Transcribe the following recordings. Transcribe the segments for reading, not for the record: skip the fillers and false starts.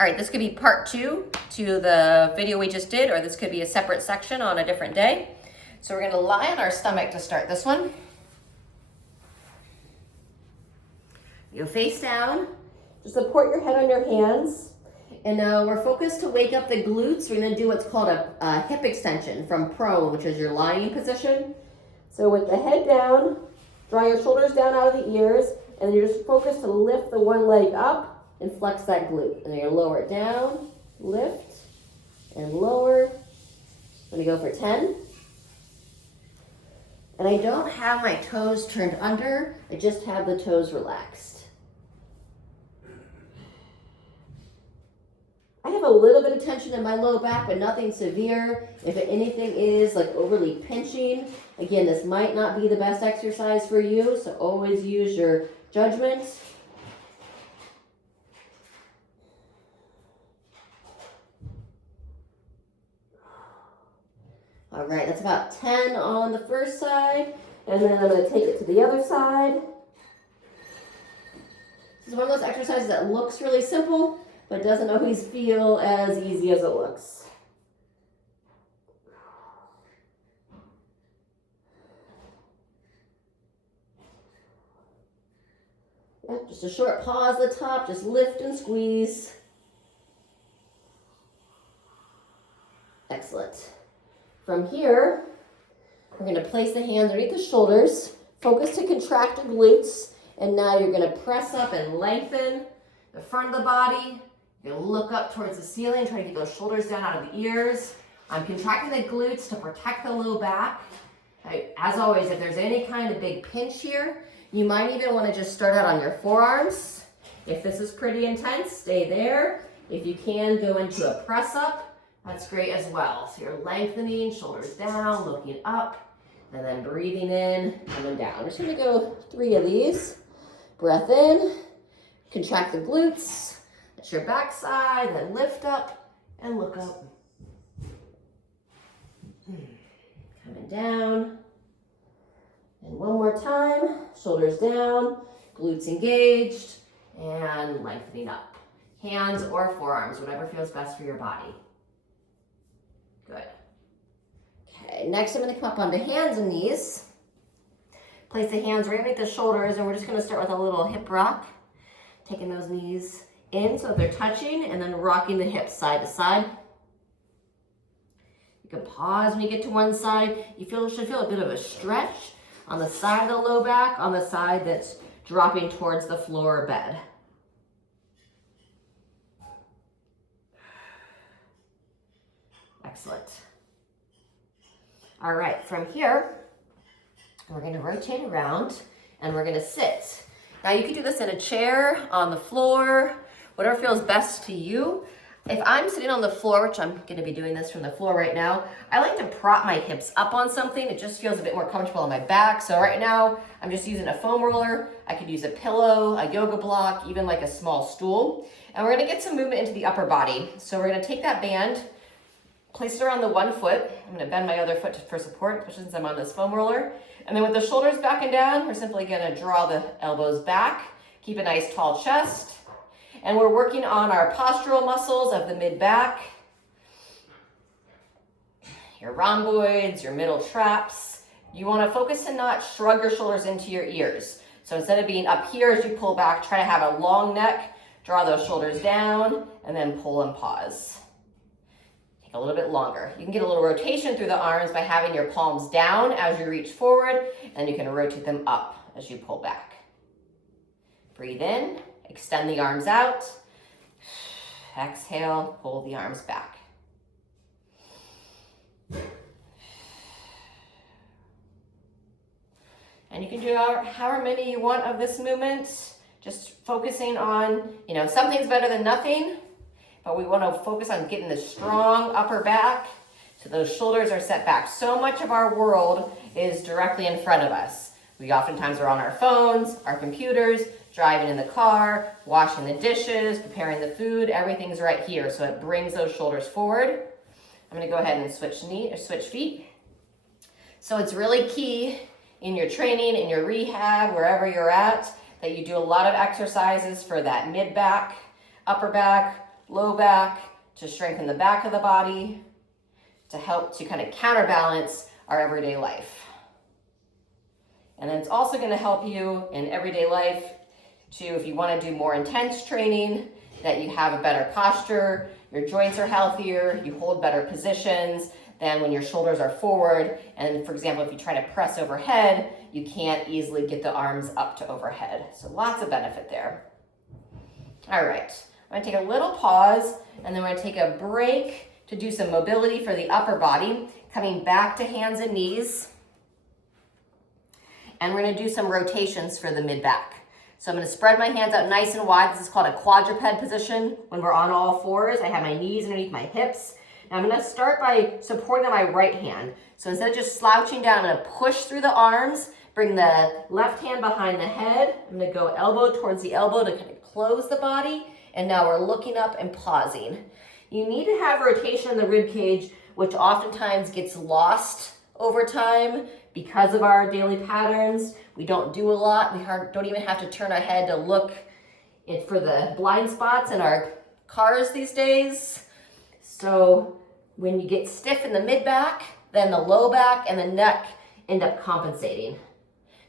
All right, this could be part 2 to the video we just did, or this could be a separate section on a different day. So we're gonna lie on our stomach to start this one. You face down, just support your head on your hands. And now we're focused to wake up the glutes. We're gonna do what's called a hip extension from prone, which is your lying position. So with the head down, draw your shoulders down out of the ears, and then you're just focused to lift the one leg up and flex that glute. And then you're lower it down, lift, and lower. I'm gonna go for 10. And I don't have my toes turned under, I just have the toes relaxed. I have a little bit of tension in my low back, but nothing severe. If anything is like overly pinching, again, this might not be the best exercise for you, so always use your judgment. All right, that's about 10 on the first side, and then I'm going to take it to the other side. This is one of those exercises that looks really simple, but doesn't always feel as easy as it looks. Yeah, just a short pause at the top, just lift and squeeze. Excellent. From here, we're going to place the hands underneath the shoulders, focus to contract the glutes, and now you're going to press up and lengthen the front of the body. You're going to look up towards the ceiling, try to get those shoulders down out of the ears. I'm contracting the glutes to protect the low back. As always, if there's any kind of big pinch here, you might even want to just start out on your forearms. If this is pretty intense, stay there. If you can, go into a press up. That's great as well. So you're lengthening, shoulders down, looking up, and then breathing in, coming down. We're just gonna go 3 of these. Breath in, contract the glutes, that's your back side, then lift up and look up. Coming down. And one more time, shoulders down, glutes engaged, and lengthening up. Hands or forearms, whatever feels best for your body. Good. Okay, next I'm going to come up onto hands and knees. Place the hands right underneath the shoulders, and we're just going to start with a little hip rock. Taking those knees in so they're touching, and then rocking the hips side to side. You can pause when you get to one side. You should feel a bit of a stretch on the side of the low back, on the side that's dropping towards the floor or bed. Excellent. All right, from here, we're going to rotate around and we're going to sit. Now you can do this in a chair, on the floor, whatever feels best to you. If I'm sitting on the floor, which I'm going to be doing this from the floor right now, I like to prop my hips up on something. It just feels a bit more comfortable on my back. So right now, I'm just using a foam roller. I could use a pillow, a yoga block, even like a small stool. And we're going to get some movement into the upper body. So we're going to take that band, place it around the one foot. I'm going to bend my other foot for support, especially since I'm on this foam roller. And then with the shoulders back and down, we're simply going to draw the elbows back, keep a nice tall chest. And we're working on our postural muscles of the mid-back, your rhomboids, your middle traps. You want to focus to not shrug your shoulders into your ears. So instead of being up here as you pull back, try to have a long neck, draw those shoulders down, and then pull and pause. A little bit longer. You can get a little rotation through the arms by having your palms down as you reach forward, and you can rotate them up as you pull back. Breathe in, extend the arms out. Exhale, pull the arms back. And you can do however many you want of this movement, just focusing on, something's better than nothing. But we want to focus on getting the strong upper back so those shoulders are set back. So much of our world is directly in front of us. We oftentimes are on our phones, our computers, driving in the car, washing the dishes, preparing the food. Everything's right here, so it brings those shoulders forward. I'm going to go ahead and switch feet. So it's really key in your training, in your rehab, wherever you're at, that you do a lot of exercises for that mid-back, upper back, low back, to strengthen the back of the body, to help to kind of counterbalance our everyday life. And then it's also going to help you in everyday life to, if you want to do more intense training, that you have a better posture, your joints are healthier, you hold better positions than when your shoulders are forward. And for example, if you try to press overhead, you can't easily get the arms up to overhead. So lots of benefit there. All right, I'm gonna take a little pause, and then we're gonna take a break to do some mobility for the upper body, coming back to hands and knees. And we're gonna do some rotations for the mid-back. So I'm gonna spread my hands out nice and wide. This is called a quadruped position. When we're on all fours, I have my knees underneath my hips. Now I'm gonna start by supporting on my right hand. So instead of just slouching down, I'm gonna push through the arms, bring the left hand behind the head. I'm gonna go elbow towards the elbow to kind of close the body. And now we're looking up and pausing. You need to have rotation in the rib cage, which oftentimes gets lost over time because of our daily patterns. We don't do a lot. We don't even have to turn our head to look for the blind spots in our cars these days. So when you get stiff in the mid-back, then the low back and the neck end up compensating.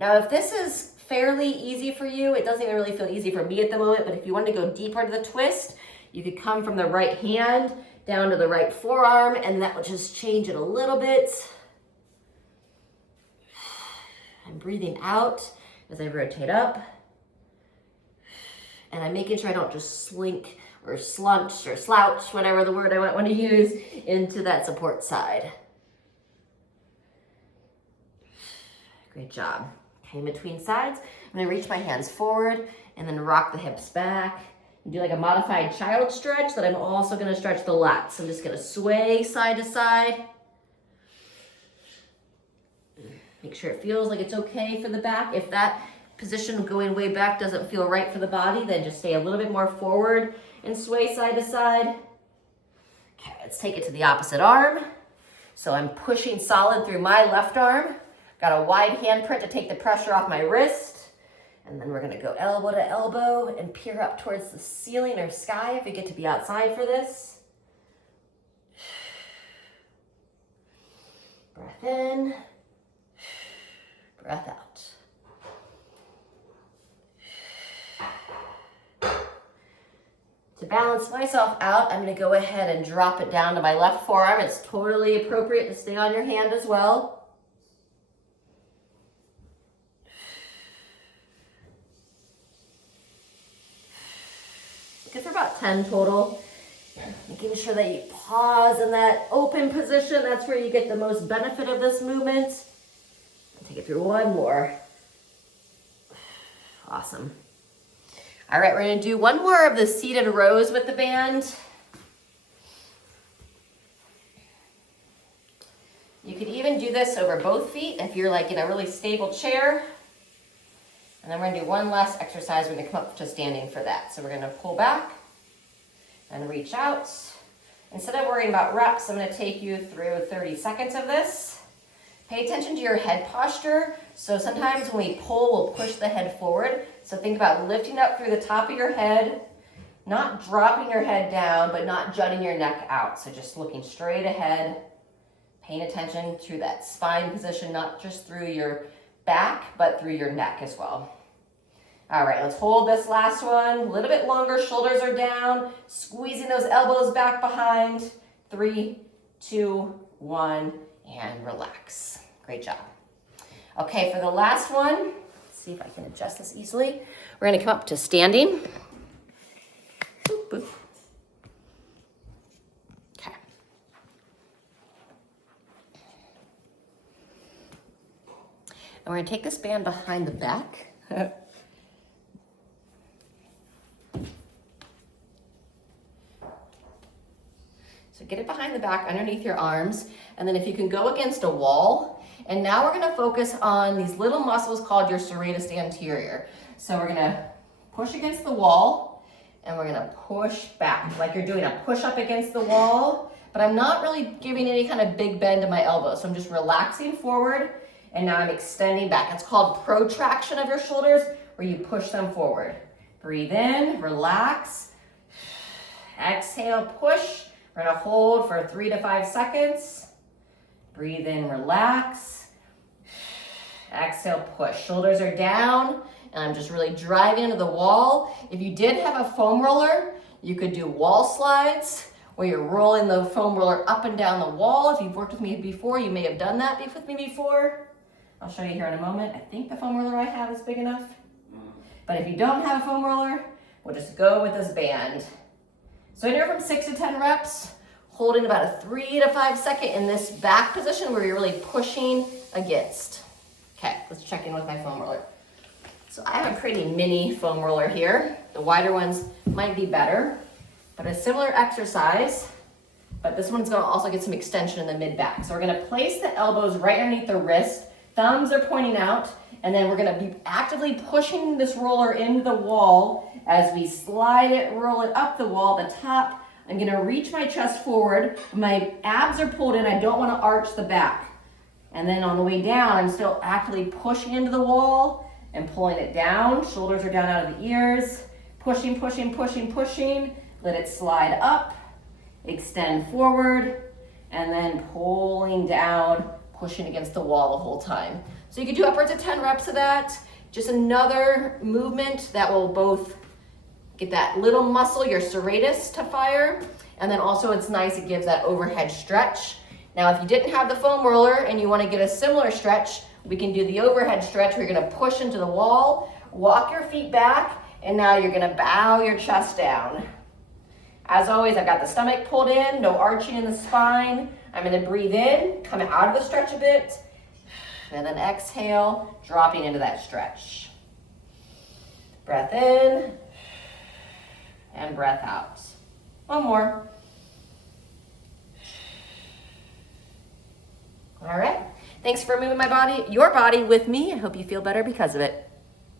Now, if this is fairly easy for you, it doesn't even really feel easy for me at the moment, but if you want to go deeper into the twist, you could come from the right hand down to the right forearm, and that will just change it a little bit. I'm breathing out as I rotate up. And I'm making sure I don't just slink or slunch or slouch, whatever the word I want to use, into that support side. Great job. Okay, in between sides, I'm gonna reach my hands forward and then rock the hips back. And do like a modified child stretch that I'm also gonna stretch the lats. I'm just gonna sway side to side. Make sure it feels like it's okay for the back. If that position going way back doesn't feel right for the body, then just stay a little bit more forward and sway side to side. Okay, let's take it to the opposite arm. So I'm pushing solid through my left arm. Got a wide handprint to take the pressure off my wrist. And then we're gonna go elbow to elbow and peer up towards the ceiling or sky if we get to be outside for this. Breath in, breath out. To balance myself out, I'm gonna go ahead and drop it down to my left forearm. It's totally appropriate to stay on your hand as well. Good for about 10 total. Making sure that you pause in that open position. That's where you get the most benefit of this movement. Take it through one more. Awesome. All right, we're gonna do one more of the seated rows with the band. You could even do this over both feet if you're like in a really stable chair. And then we're gonna do one last exercise. We're gonna come up to standing for that. So we're gonna pull back and reach out. Instead of worrying about reps, I'm gonna take you through 30 seconds of this. Pay attention to your head posture. So sometimes when we pull, we'll push the head forward. So think about lifting up through the top of your head, not dropping your head down, but not jutting your neck out. So just looking straight ahead, paying attention to that spine position, not just through your back, but through your neck as well. All right, let's hold this last one. A little bit longer, shoulders are down, squeezing those elbows back behind. 3, 2, 1, and relax. Great job. Okay, for the last one, let's see if I can adjust this easily. We're gonna come up to standing. Boop, boop. Okay. And we're gonna take this band behind the back. So get it behind the back, underneath your arms, and then if you can go against a wall. And now we're gonna focus on these little muscles called your serratus anterior. So we're gonna push against the wall, and we're gonna push back, like you're doing a push up against the wall, but I'm not really giving any kind of big bend to my elbow. So I'm just relaxing forward, and now I'm extending back. It's called protraction of your shoulders, where you push them forward. Breathe in, relax. exhale, push. We're gonna hold for 3 to 5 seconds. Breathe in, relax. Exhale, push. Shoulders are down, and I'm just really driving into the wall. If you did have a foam roller, you could do wall slides, where you're rolling the foam roller up and down the wall. If you've worked with me before, you may have done that with me before. I'll show you here in a moment. I think the foam roller I have is big enough. But if you don't have a foam roller, we'll just go with this band. So anywhere from 6 to 10 reps, holding about a 3 to 5 second in this back position where you're really pushing against. Okay, let's check in with my foam roller. So I have a pretty mini foam roller here. The wider ones might be better. But a similar exercise, but this one's gonna also get some extension in the mid-back. So we're gonna place the elbows right underneath the wrist, thumbs are pointing out, and then we're gonna be actively pushing this roller into the wall as we slide it, roll it up the wall, the top. I'm gonna reach my chest forward, my abs are pulled in, I don't wanna arch the back. And then on the way down, I'm still actively pushing into the wall and pulling it down. Shoulders are down out of the ears, pushing, pushing, pushing, pushing. Let it slide up, extend forward, and then pulling down, pushing against the wall the whole time. So you could do upwards of 10 reps of that. Just another movement that will both get that little muscle, your serratus, to fire, and then also it's nice, it gives that overhead stretch. Now, if you didn't have the foam roller and you want to get a similar stretch, we can do the overhead stretch where you're going to push into the wall, walk your feet back, and now you're going to bow your chest down. As always, I've got the stomach pulled in, no arching in the spine. I'm gonna breathe in, come out of the stretch a bit, and then exhale, dropping into that stretch. Breath in, and breath out. One more. All right, thanks for moving your body with me. I hope you feel better because of it.